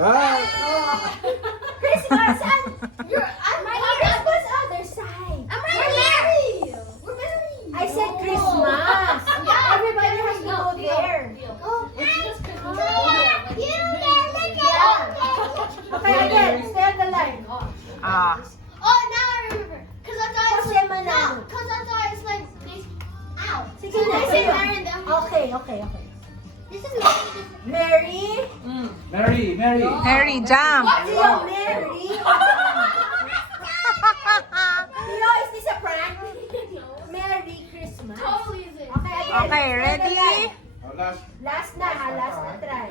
Christmas and I'm Christmas other side. I'm Mary. We're Mary. I said Christmas. Everybody has to go there. Okay, again, stay on the line. Oh, now I remember. Because I thought Kasi manalo. Because I thought it's like this. Ow. Sige na, Say sige. Mary and then. Okay. This is Mary. Mary. Harry, jump. What's your Mary? Tio, is this a prank? Merry Christmas. Totally is it. Okay, again. Okay, ready? Last na ha, last na try.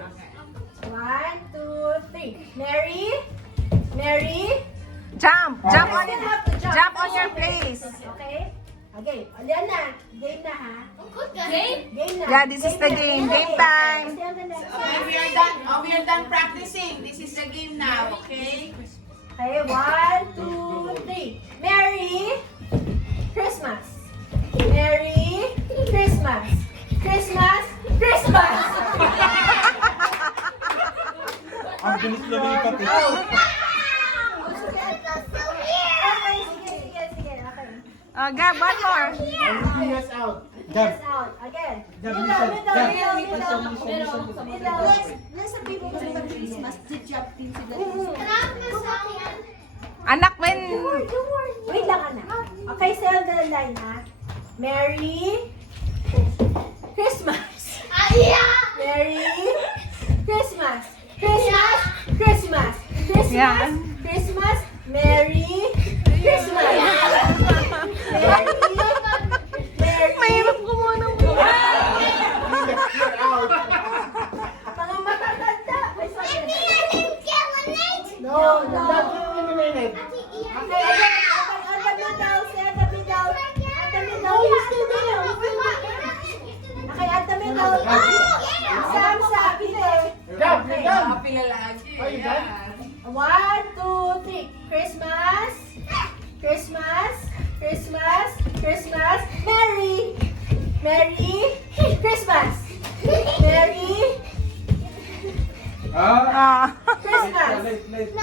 1, 2, 3. Mary. Jump. You still have to jump. Jump on your place. Okay? Okay. Ayan na. Game na ha. Game na. Yeah, this is the game. Game time. Stay on the next Okay, one. we are done practicing. This is the game now, okay? Okay, 1, 2, 3. Merry Christmas. Merry Christmas. Christmas. Ang bilis lumipat eh. Okay, sige. Okay. Gab, one more. Everything is out. Yes, out. Again. Jab, Middle. Nasa baby ko sa Christmas, jab din sila. Anak, when... Wait lang, anak. Okay, stay on the line, ha? Merry Christmas. Merry Christmas. Yeah. Christmas. Merry Christmas. Mahirap kumuha ng buhay. You're out. Mga matatanda. May sakit. No. Not eliminated. Okay, again. On the middle. Stay on the middle. At the middle. Okay, at the middle. Sam, pili. Jump, you're done. Pila lagi. Are you done? 1, 2, 3. Christmas. Merry Christmas. Merry Ah. Christmas. Late.